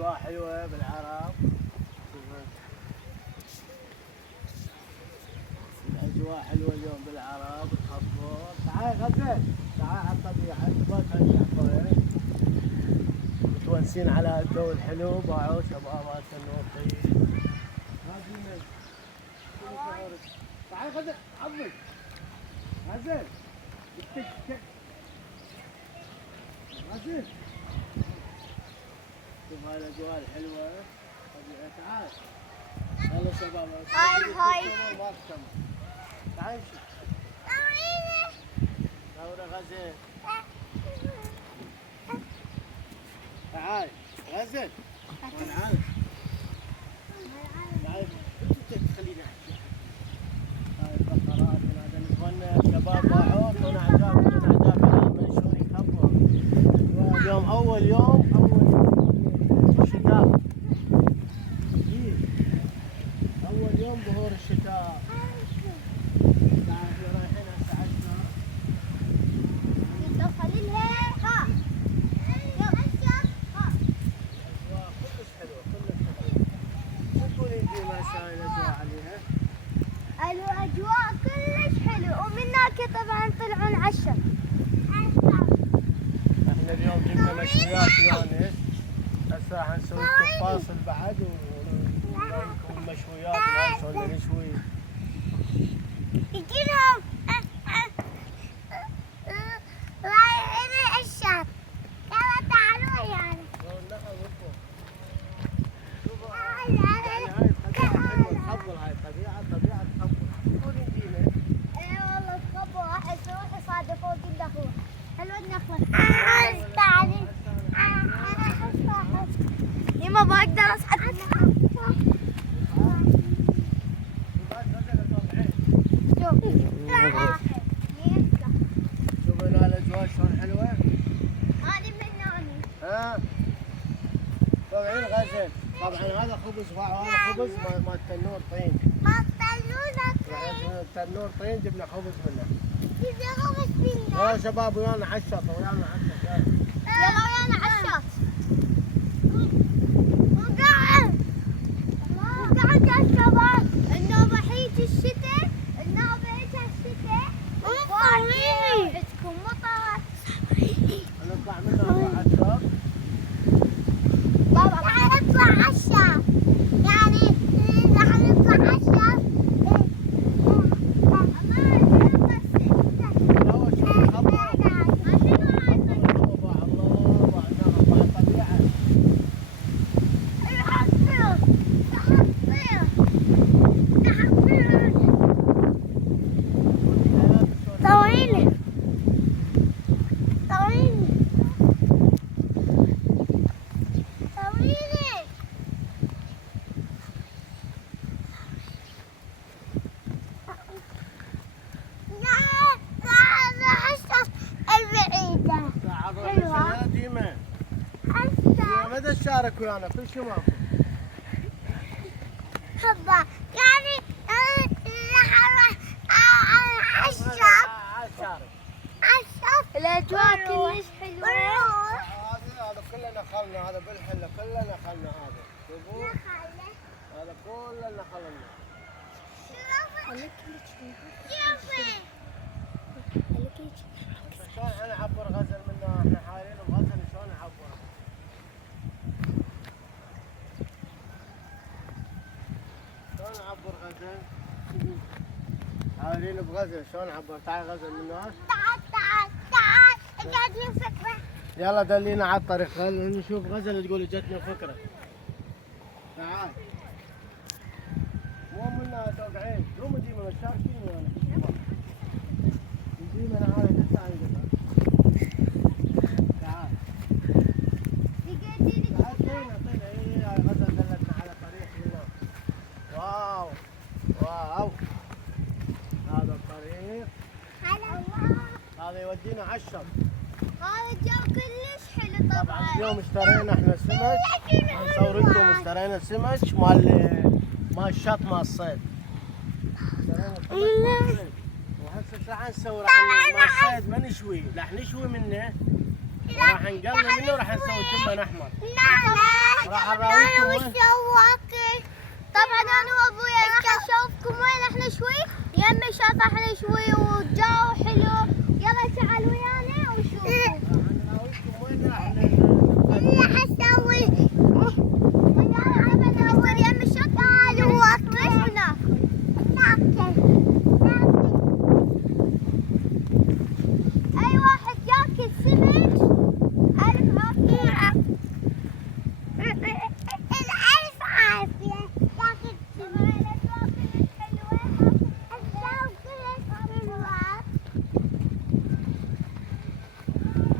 الأجواء حلوة بالعرب. الأجواء حلوة اليوم بالعرب. تخبر تعال غزل، تعال على الطبيعة، تبغى ترجع متونسين على الجو الحلو. باعوا شباب النور طيب. هذه من تعال غزل عظم غزل غزل. شوف هاي الأجواء الحلوة. تعال يلا شباب. هاي تعال امشي. دورة غزل. تعال غزل. تعال تعال خلينا احكي. هاي البقرات هذا اخواننا الشباب باعوا. كنا عجاب على المنشور يخبر. اليوم اول يوم الشتاء. اول يوم ظهور الشتاء. رايحين هسه 10. الأجواء كلش حلو ومن هناك طبعا طلعون 10. احنا اليوم جبنا مشويات يونس. هسه حنسوي لكم فاصل بعد ونوريكم المشويات اللي صرنا نشوي. يجيلهم رايحين الشط. يلا تعالوا يعني. تفضل هاي الطبيعة تفضل. شلون يجينا؟ اي والله تخبوا راح يروح يصادفوا كل اخوه. حلوة النخلة. تعالي. يما ما اقدر اصعد. شوفوا هنا الاجواء شلون حلوة. هذه من ناني. ها طبعين غزل. طبعا هذا خبز وهذا خبز مال تنور طين. تنور طين جبنا خبز منه. يلا شباب ويانا على الشط يلا ويانا على الشط. وقعد يا شباب. النوبة حيجي الشتاء. النوبة حيجي الشتاء. عندكم مطر. نطلع منها على الشط. بابا تعال نطلع على الشط. يعني راح نطلع على الشط. ماذا تشارك ويانا كل شيء ماكو. هبا يعني راح الشط. الاجواء كلش حلوه. هذا كله نخلنا. هذا بالحله كله نخلنا. هذا شوفوا هذا كله نخلنا. شلون نعبر غزل منه. احنا حاليا بغزل شلون نعبر. شلون نعبر غزل. حاليا بغزل شلون نعبر. تعال غزل من هناك. تعال جاتني فكرة. يلا دلينا على الطريق. خلينا نشوف غزل تقول جتني فكرة. تعال مو منا توقعين. قوم ديما مشاركين ويانا. ديما انا هذا لسه عندي. تعال اعطينا. هاي غزل دلتنا على طريق هنا. واو هذا الطريق. هذا يودينا على الشط. هذا الجو كلش حلو. طبعا اليوم اشترينا احنا سمك. نصور لكم اشترينا سمك مال الشط مال الصيد. اشترينا سمك مال الصيد. وهسه راح نسوي مال الصيد ما نشوي. راح نشوي منه راح نقلنا منه وراح نسوي تمن احمر. لا راح لا نراويكم وش وين؟ سواك؟ طبعا انا وابويا راح اشوفكم وين احنا شوي يم الشاطئ احنا شوي والجو حلو. يلا تعال ويانا وشوفوا. راح نراويكم وين راح راح اسوي ويانا بنصور يم الشاطئ. تعالوا واكل وناكل. اي واحد ياكل سمك الف عافيه. الألف عافية. ياكل سمك. الأجواء كلش حلوة. الجو كلش حلوة.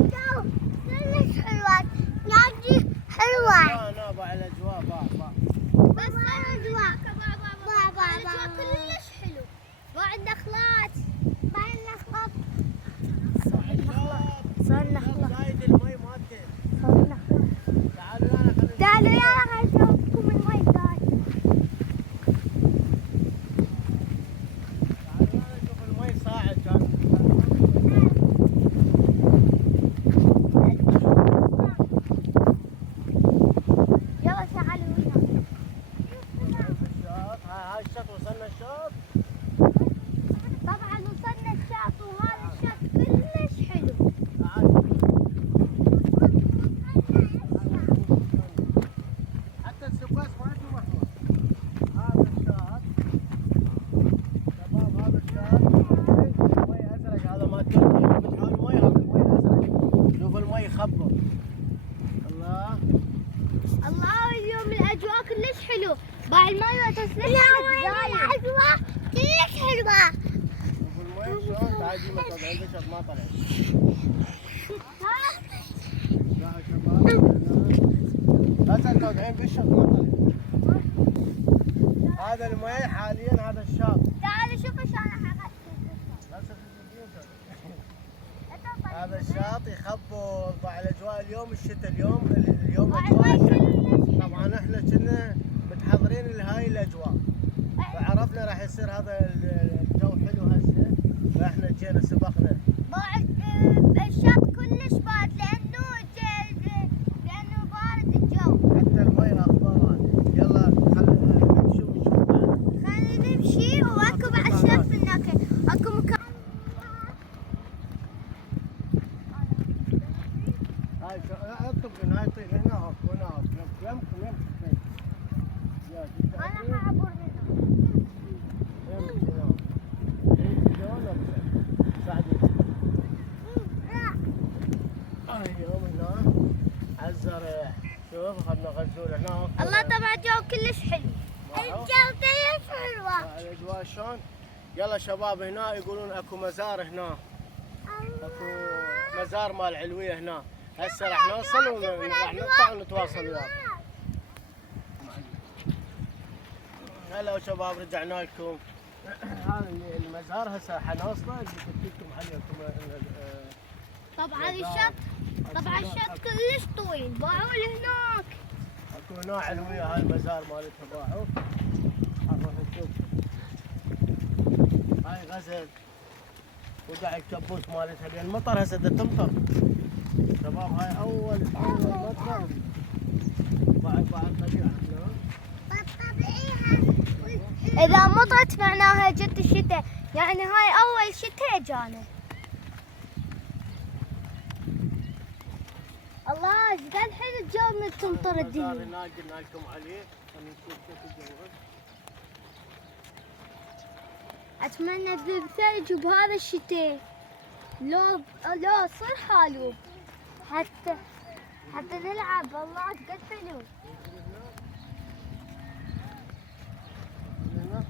الجو كلش حلوة. نادي حلوة. لا باع الاجواء باع. بس الأجواء الأجواء كلش حلو. باع النخلات. باع النخلات. صار نخلة. زايد المي مالته. صار نخلة. تعالوا يلا خلينا تعالوا يلا خلينا نشوفكم المي زايد. تعالوا يلا نشوف المي صاعد كان. يلا تعالوا ويانا. الشاط هاي الشط وصلنا الشط. طبعا وصلنا الشاط وهذا الشاط كلش حلو. حتى السواس ما عنده محمود. هذا الشاط شباب هذا الشاط المي ازرق. هذا ما تركي فتحوا المي. هذا المي ازرق. شوف المي يخبر. الله الله اليوم الاجواء كلش حلو. باع الماء تسلم الاجواء كلش حلوه. شوف المي شلون. تعال جيب طلع البشر ما طلع. لا يا شباب هسه طالعين بشر ما طلع. هذا المي حاليا هذا الشاط. تعالوا شوفوا شلون حققت. هذا الشاط يخبر. ضاع الاجواء اليوم الشتاء. اليوم ضاع اجواء المي الشتاء. كلش. طبعا احنا كنا متحضرين لهاي الاجواء. فعرفنا راح يصير هذا الجو حلو هسه. فاحنا جينا سبقنا. باع الشاط كلش بارد لانه بارد الجو. حتى المي اخبار. يلا خلينا نمشي ونشوف بعد. خلينا نمشي واكو بعد شاف هناك اكو مكان. هاي اطلب هاي طيب هنا هناك يمكن يا انا حعبر منها. يوم هنا عالزرع. شوف اخذنا غزول هنا. الله طبعا الجو كلش حلو. الجو كلش حلوة. الاجواء شلون. يلا شباب هنا يقولون اكو مزار هنا. اكو مزار مال علويه هنا. هسه راح نوصل وراح نقطع ونتواصل وياكم. هلا شباب رجعنا لكم. هذا المزار هسه حنوصله اللي قلت لكم عليه. طبعا الشط كلش طويل. باعوا لهناك. اكو هنا علويه. هاي المزار مالتها باعوا. نروح نشوف. هاي غزل وقع الكبوس مالتها لان المطر هسه تمطر. شباب هاي اول مطر. باع الطبيعه هنا. إذا مطرت معناها جت الشتاء. يعني هاي أول شتاء جانا. الله ايش قد حلو الجو من تمطر الدنيا. هنا قلنا لكم عليه. خلينا نشوف كيف الجو. أتمنى بثلج وبهذا الشتاء. لو صر حالوب حتى نلعب. والله قد حلو. هنا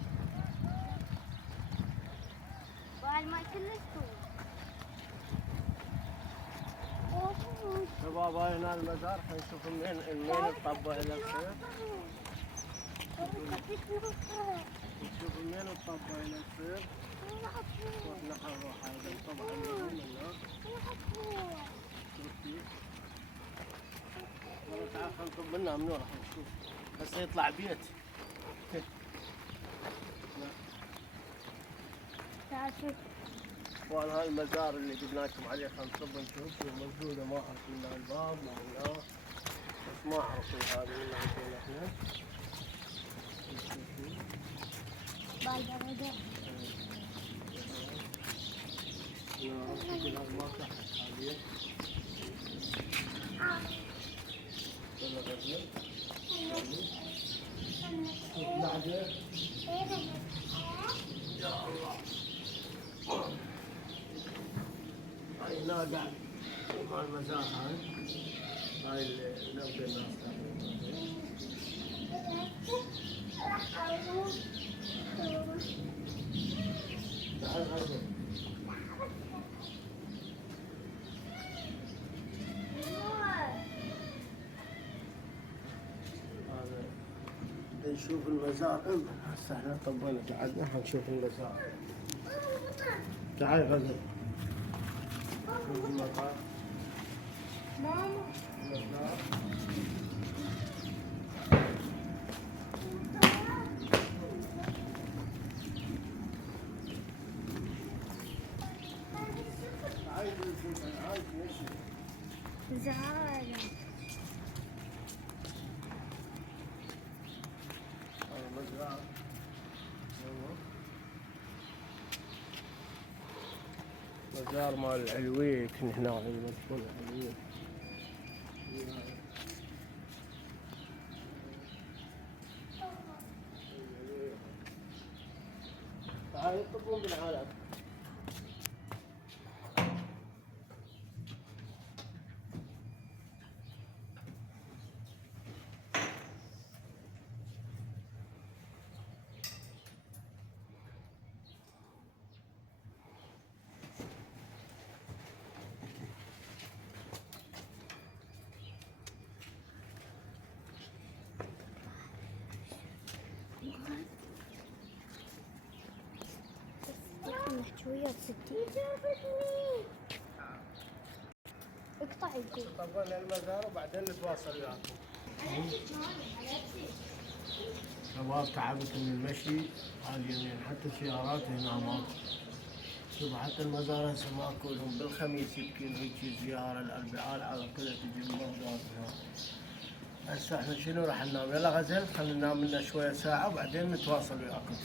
والماء كلش طويل. شباب هاي هنا المزار. حنشوف منين الطبة الى الخير. نشوف منين الطبة الى الخير. واحنا حنروح هذا طبعا من هنا. شوفي. والله تعال خلينا نطب منها من ورا نشوف. بس يطلع بيت. تعال شوف. اخوان هاي المزار اللي قلنا لكم عليه خلينا نصب نشوف موجوده ما اعرف من الباب من هنا بس ما اعرف هذه اللي عندنا احنا. بالبركة. لا ما صحت حاليا. يلا غزل. شوف بعده. يا الله. هاي هنا قاعد هاي المزار هاي اللي نبقى الناس تعال غزل. هذا نشوف المزار هسه احنا طبينا قعدنا حنشوف المزار. تعال غزل. شوف المزار. ماما. المزار. عايز نشوف انا عايز نشوف. زعلان. هذا مزار. مزار مال العلوية يمكن هنا مدفون العلوية. تعال يطلبون بالعالم. محشويات 60. اقطع الجو. طبعا المزار وبعدين نتواصل وياكم. شباب تعبت من المشي على اليمين حتى السيارات هنا ماكو. شوف حتى المزار هسه ماكو لهم بالخميس يمكن هيك زياره الاربعاء العالم كلها تجي من بغداد هنا. هسه احنا شنو راح ننام؟ يلا غزل خلينا ننام لنا شويه ساعه وبعدين نتواصل وياكم.